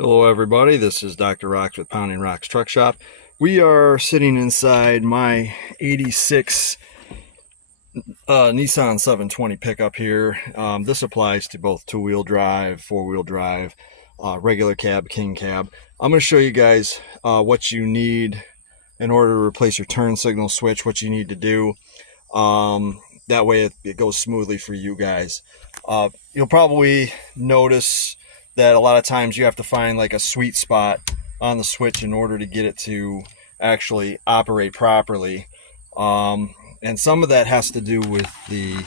Hello everybody, this is Dr. Rocks with Pounding Rocks Truck Shop. We are sitting inside my 86 Nissan 720 pickup here. This applies to both two-wheel drive, four-wheel drive, regular cab, king cab. I'm going to show you guys what you need in order to replace your turn signal switch, what you need to do. That way it goes smoothly for you guys. You'll probably notice that a lot of times you have to find like a sweet spot on the switch in order to get it to actually operate properly. And some of that has to do with the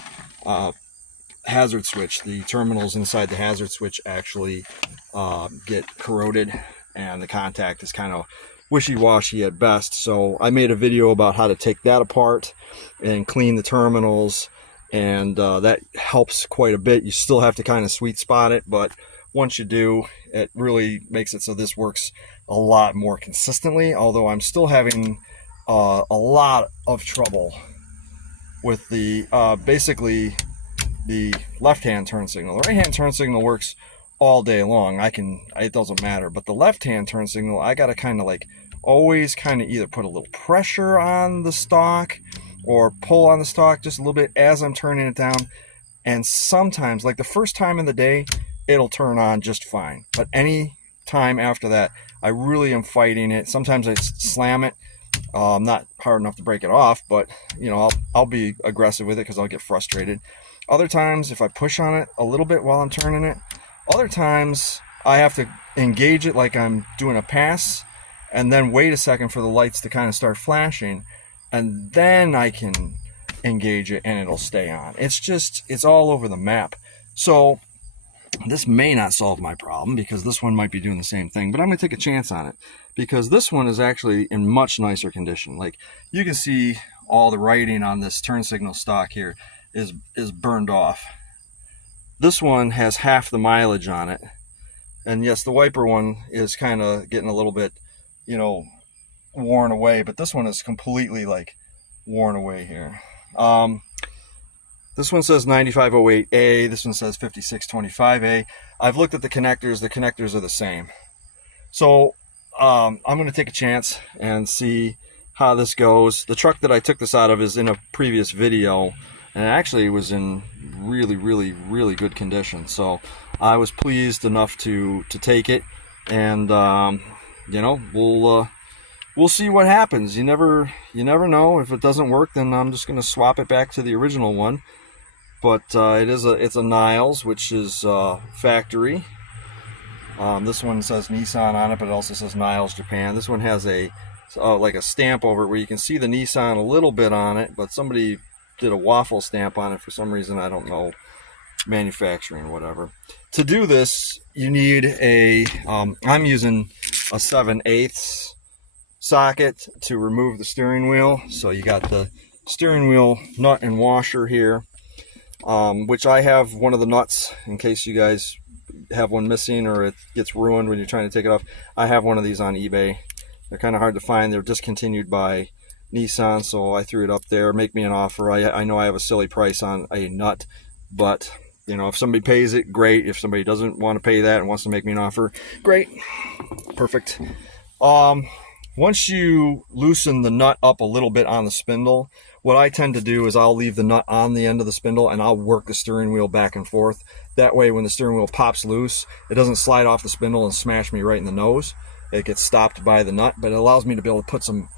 hazard switch. The terminals inside the hazard switch actually get corroded and the contact is kind of wishy-washy at best. So I made a video about how to take that apart and clean the terminals, and that helps quite a bit. You still have to kind of sweet spot it, but once you do, it really makes it so this works a lot more consistently, although I'm still having a lot of trouble with the basically the left-hand turn signal. The right-hand turn signal works all day long. It doesn't matter, but the left-hand turn signal, I gotta kind of like always kind of either put a little pressure on the stalk or pull on the stalk just a little bit as I'm turning it down. And sometimes, like the first time in the day, it'll turn on just fine, but any time after that I really am fighting it. Sometimes I slam it, not hard enough to break it off, but you know, I'll be aggressive with it because I'll get frustrated. Other times if I push on it a little bit while I'm turning it, other times I have to engage it like I'm doing a pass and then wait a second for the lights to kind of start flashing, and then I can engage it and it'll stay on. It's all over the map. So this may not solve my problem because this one might be doing the same thing, but I'm going to take a chance on it because this one is actually in much nicer condition. Like you can see all the writing on this turn signal stock here is burned off. This one has half the mileage on it. And yes, the wiper one is kind of getting a little bit, you know, worn away, but this one is completely like worn away here. This one says 9508A, this one says 5625A. I've looked at the connectors are the same. So I'm going to take a chance and see how this goes. The truck that I took this out of is in a previous video, and it actually was in really good condition. So I was pleased enough to take it, and you know, we'll see what happens. You never know. If it doesn't work, then I'm just going to swap it back to the original one. But it's a Niles, which is factory. This one says Nissan on it, but it also says Niles Japan. This one has a like a stamp over it where you can see the Nissan a little bit on it, but somebody did a waffle stamp on it for some reason. I don't know, manufacturing or whatever. To do this, you need a I'm using a 7/8 socket to remove the steering wheel. So you got the steering wheel nut and washer here, which I have one of the nuts in case you guys have one missing or it gets ruined when you're trying to take it off. I have one of these on eBay. They're kind of hard to find. They're discontinued by Nissan, so I threw it up there. Make me an offer. I know I have a silly price on a nut, but you know, if somebody pays it, great. If somebody doesn't want to pay that and wants to make me an offer, great. Perfect. Once you loosen the nut up a little bit on the spindle, what I tend to do is I'll leave the nut on the end of the spindle and I'll work the steering wheel back and forth. That way when the steering wheel pops loose, it doesn't slide off the spindle and smash me right in the nose. It gets stopped by the nut, but it allows me to be able to put some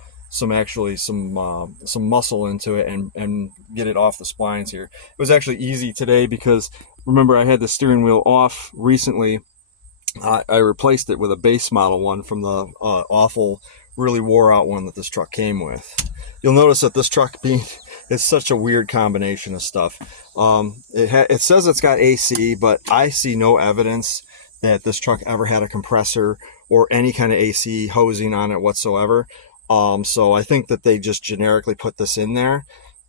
muscle into it and get it off the splines here. It was actually easy today because remember I had the steering wheel off recently. I replaced it with a base model one from the awful, really wore out one that this truck came with. You'll notice that this truck it's such a weird combination of stuff. It says it's got AC, but I see no evidence that this truck ever had a compressor or any kind of AC hosing on it whatsoever. So I think that they just generically put this in there,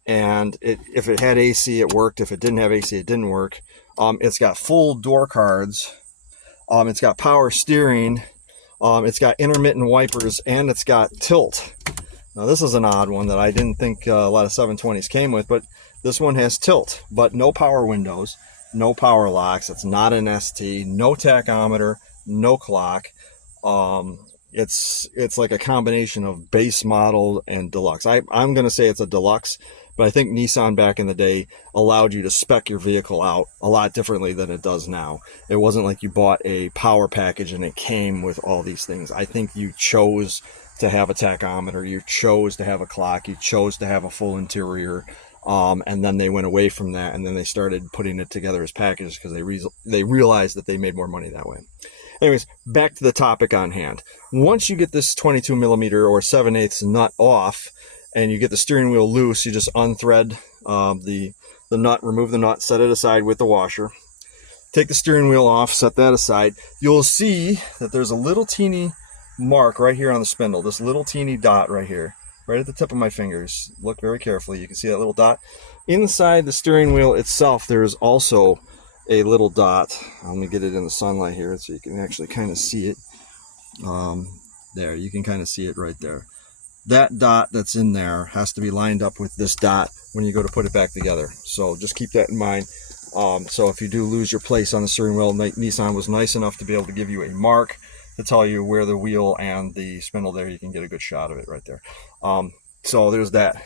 and if it had AC, it worked. If it didn't have AC, it didn't work. It's got full door cards. It's got power steering. It's got intermittent wipers, and it's got tilt. Now this is an odd one that I didn't think a lot of 720s came with, but this one has tilt, but no power windows, no power locks. It's not an ST, no tachometer, no clock. It's like a combination of base model and deluxe. I'm going to say it's a deluxe, but I think Nissan back in the day allowed you to spec your vehicle out a lot differently than it does now. It wasn't like you bought a power package and it came with all these things. I think you chose to have a tachometer, you chose to have a clock, you chose to have a full interior, and then they went away from that, and then they started putting it together as packages because they realized that they made more money that way. Anyways, back to the topic on hand. Once you get this 22 millimeter or 7/8 nut off and you get the steering wheel loose, you just unthread the nut, remove the nut, set it aside with the washer. Take the steering wheel off, set that aside. You'll see that there's a little teeny mark right here on the spindle, this little teeny dot right here, right at the tip of my fingers. Look very carefully. You can see that little dot. Inside the steering wheel itself, there is also a little dot. Let me get it in the sunlight here so you can actually kind of see it. There, you can kind of see it right there. That dot that's in there has to be lined up with this dot when you go to put it back together. So just keep that in mind. So if you do lose your place on the steering wheel, Nissan was nice enough to be able to give you a mark to tell you where the wheel and the spindle there, you can get a good shot of it right there. So there's that.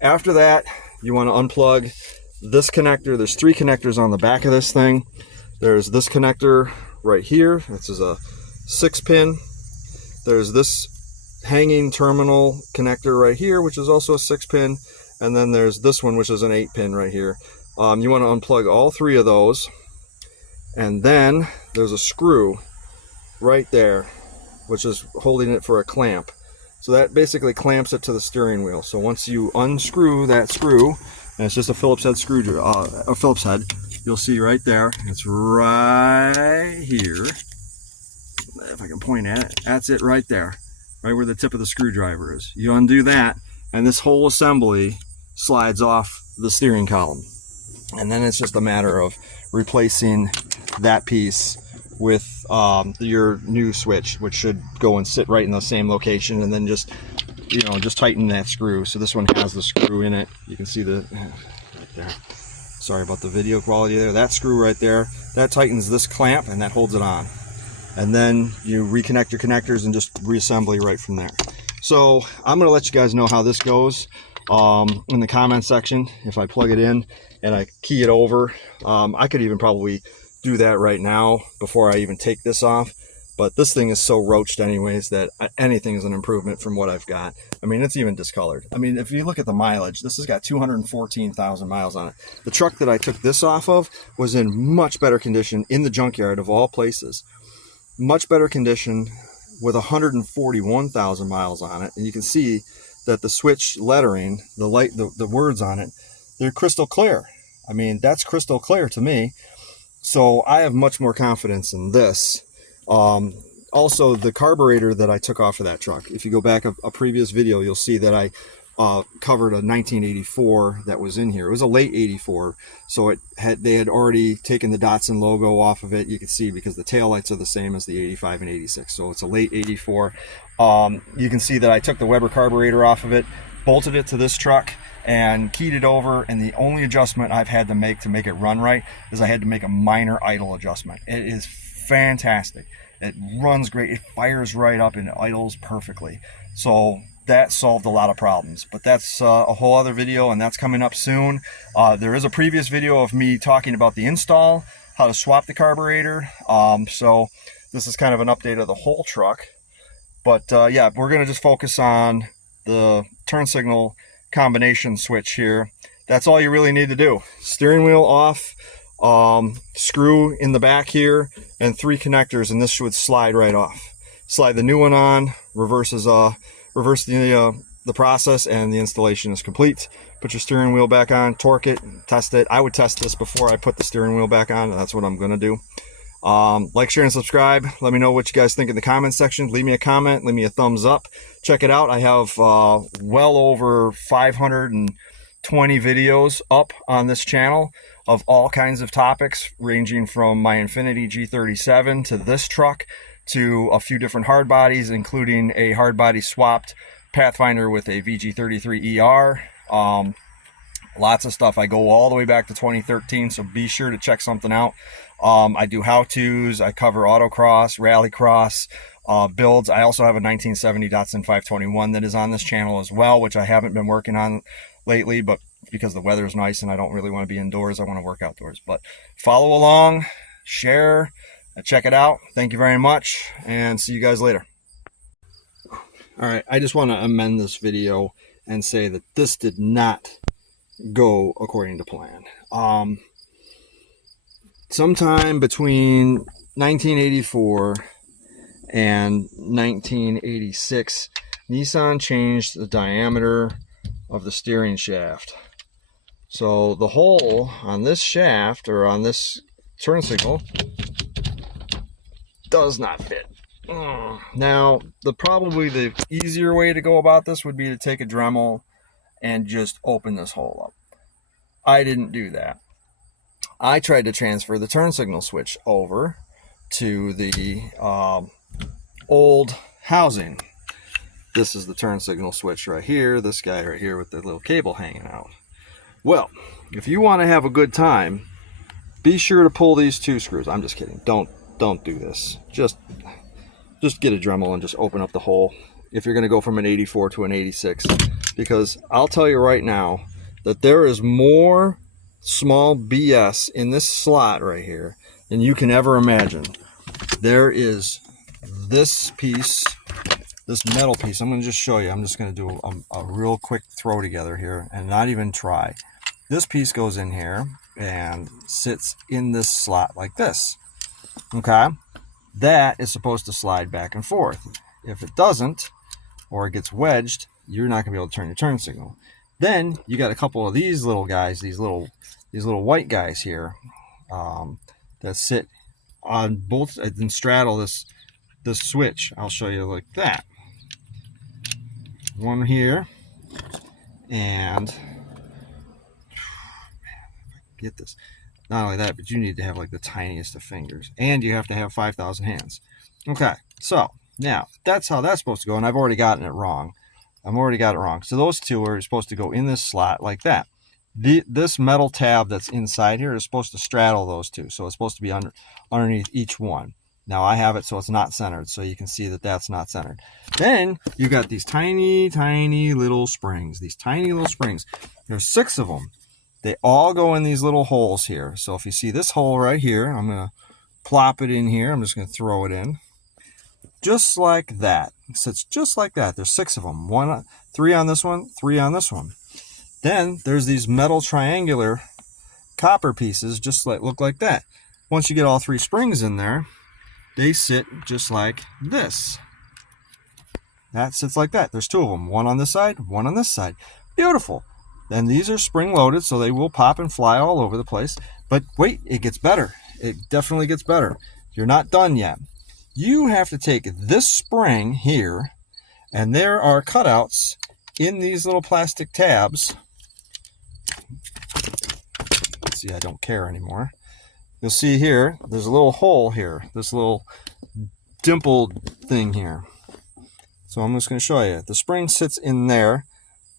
After that, you want to unplug this connector. There's 3 connectors on the back of this thing. There's this connector right here. This is a 6-pin. There's this hanging terminal connector right here, which is also a 6-pin. And then there's this one, which is an 8-pin right here. You want to unplug all 3 of those. And then there's a screw right there, which is holding it for a clamp. So that basically clamps it to the steering wheel. So once you unscrew that screw, and it's just a Phillips head screw, a Phillips head, you'll see right there, it's right here. If I can point at it, that's it right there, right where the tip of the screwdriver is. You undo that, and this whole assembly slides off the steering column. And then it's just a matter of replacing that piece with your new switch, which should go and sit right in the same location, and then just tighten that screw. So this one has the screw in it. You can see the right there. Sorry about the video quality there. That screw right there, that tightens this clamp and that holds it on. And then you reconnect your connectors and just reassembly right from there. So I'm going to let you guys know how this goes in the comment section. If I plug it in and I key it over, I could even probably do that right now before I even take this off. But this thing is so roached anyways that anything is an improvement from what I've got. I mean, it's even discolored. I mean, if you look at the mileage, this has got 214,000 miles on it. The truck that I took this off of was in much better condition in the junkyard of all places. Much better condition with 141,000 miles on it. And you can see that the switch lettering, the words on it, they're crystal clear. I mean, that's crystal clear to me. So I have much more confidence in this. Also, the carburetor that I took off of that truck, if you go back a previous video, you'll see that I covered a 1984 that was in here. It was a late 84, so they had already taken the Datsun logo off of it. You can see because the taillights are the same as the 85 and 86, so it's a late 84. You can see that I took the Weber carburetor off of it, bolted it to this truck, and keyed it over, and the only adjustment I've had to make it run right is I had to make a minor idle adjustment. It is fantastic. It runs great. It fires right up and it idles perfectly. So that solved a lot of problems. But that's a whole other video, and that's coming up soon. There is a previous video of me talking about the install, how to swap the carburetor. So this is kind of an update of the whole truck. But yeah, we're going to just focus on the turn signal combination switch here. That's all you really need to do. Steering wheel off, screw in the back here, and 3 connectors, and this should slide right off. Slide the new one on, reverse the process, and the installation is complete. Put your steering wheel back on, torque it, test it. I would test this before I put the steering wheel back on, and that's what I'm going to do. Like, share, and subscribe. Let me know what you guys think in the comment section. Leave me a comment, leave me a thumbs up. Check it out. I have well over 520 videos up on this channel of all kinds of topics, ranging from my Infiniti G37 to this truck to a few different hard bodies, including a hard body swapped Pathfinder with a VG33ER. Lots of stuff. I go all the way back to 2013, so be sure to check something out. I do how-tos. I cover autocross, rallycross, builds. I also have a 1970 Datsun 521 that is on this channel as well, which I haven't been working on lately, but because the weather is nice and I don't really want to be indoors, I want to work outdoors. But follow along, share, check it out. Thank you very much, and see you guys later. All right, I just want to amend this video and say that this did not go according to plan. Sometime between 1984 and 1986, Nissan changed the diameter of the steering shaft. So the hole on this shaft, or on this turn signal, does not fit. Now, probably the easier way to go about this would be to take a Dremel and just open this hole up. I didn't do that. I tried to transfer the turn signal switch over to the old housing. This is the turn signal switch right here. This guy right here with the little cable hanging out. Well, if you want to have a good time, be sure to pull these two screws. I'm just kidding. Don't do this. Just get a Dremel and just open up the hole if you're going to go from an 84 to an 86, because I'll tell you right now that there is more small BS in this slot right here than you can ever imagine. There is this piece, this metal piece. I'm going to just show you. I'm just going to do a real quick throw together here and not even try. This piece goes in here and sits in this slot like this. Okay? That is supposed to slide back and forth. If it doesn't, or it gets wedged, you're not going to be able to turn your turn signal. Then you got a couple of these little guys, these little white guys here, that sit on both and straddle this switch. I'll show you like that. One here, and get this. Not only that, but you need to have like the tiniest of fingers, and you have to have 5,000 hands. Okay, so now that's how that's supposed to go, and I've already gotten it wrong. So those two are supposed to go in this slot like that. This metal tab that's inside here is supposed to straddle those two, so it's supposed to be underneath each one. Now I have it so it's not centered, so you can see that that's not centered. Then you got these tiny little springs. There's 6 of them. They all go in these little holes here. So if you see this hole right here, I'm going to plop it in here. I'm just going to throw it in. Just like that. It sits just like that. There's 6 of them. 3 on this one, 3 on this one. Then there's these metal triangular copper pieces just look like that. Once you get all 3 springs in there, they sit just like this. That sits like that. There's 2 of them. 1 on this side, 1 on this side. Beautiful. Then these are spring loaded, so they will pop and fly all over the place. But wait, it gets better. It definitely gets better. You're not done yet. You have to take this spring here, and there are cutouts in these little plastic tabs. See, I don't care anymore. You'll see here, there's a little hole here, this little dimpled thing here. So I'm just going to show you. The spring sits in there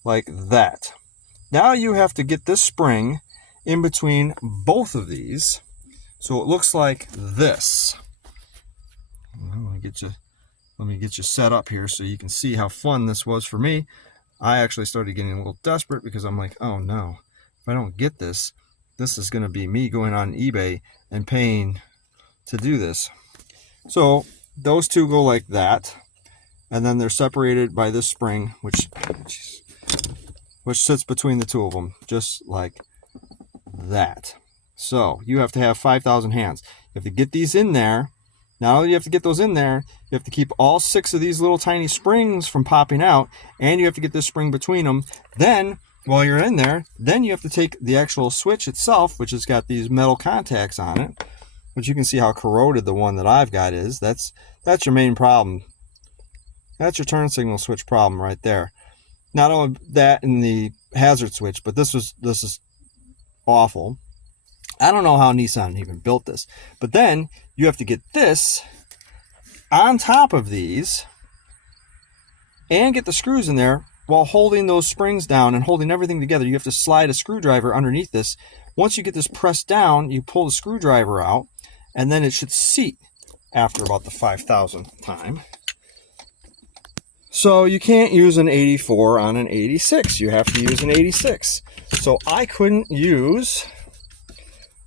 like that. Now you have to get this spring in between both of these, so it looks like this. Let me get you set up here so you can see how fun this was for me. I actually started getting a little desperate because I'm like, oh no, if I don't get this, this is going to be me going on eBay and paying to do this. So those two go like that, and then they're separated by this spring, which sits between the 2 of them, just like that. So you have to have 5,000 hands. You have to get these in there. Not only do you have to get those in there, you have to keep all 6 of these little tiny springs from popping out, and you have to get this spring between them. Then, while you're in there, then you have to take the actual switch itself, which has got these metal contacts on it, which you can see how corroded the one that I've got is. That's your main problem. That's your turn signal switch problem right there. Not only that and the hazard switch, but this is awful. I don't know how Nissan even built this. But then you have to get this on top of these and get the screws in there while holding those springs down and holding everything together, you have to slide a screwdriver underneath this. Once you get this pressed down, you pull the screwdriver out, and then it should seat after about the 5,000th time. So you can't use an 84 on an 86. You have to use an 86. So I couldn't use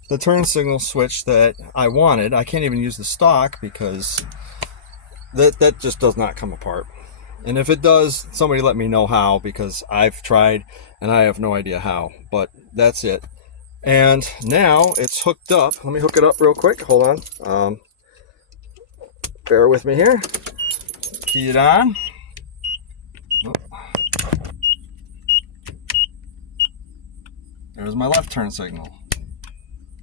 the turn signal switch that I wanted. I can't even use the stock because that just does not come apart. And if it does, somebody let me know how, because I've tried and I have no idea how, but that's it. And now it's hooked up. Let me hook it up real quick. Hold on. Bear with me here. Key it on. There's my left turn signal.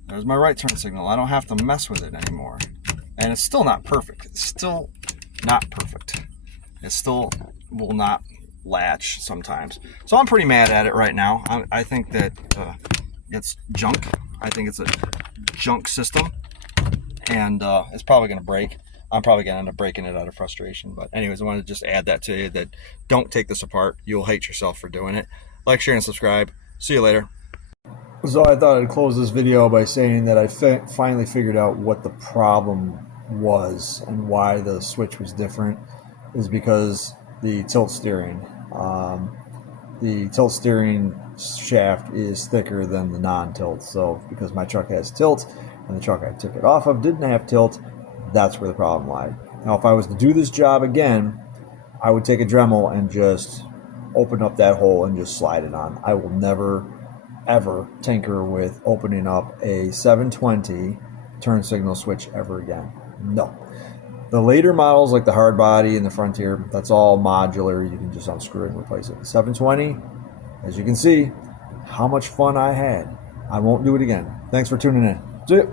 There's my right turn signal. I don't have to mess with it anymore. And it's still not perfect. It's still not perfect. It still will not latch sometimes. So I'm pretty mad at it right now. I think that it's junk. I think it's a junk system. And it's probably going to break. I'm probably going to end up breaking it out of frustration. But anyways, I wanted to just add that to you, that don't take this apart. You'll hate yourself for doing it. Like, share, and subscribe. See you later. So I thought I'd close this video by saying that I finally figured out what the problem was and why the switch was different is because the tilt steering. The tilt steering shaft is thicker than the non-tilt. So because my truck has tilt and the truck I took it off of didn't have tilt, that's where the problem lied. Now if I was to do this job again, I would take a Dremel and just open up that hole and just slide it on. I will never ever tinker with opening up a 720 turn signal switch ever again. No. The later models like the hard body and the Frontier, that's all modular. You can just unscrew it and replace it. The 720, as you can see, how much fun I had. I won't do it again. Thanks for tuning in. See ya.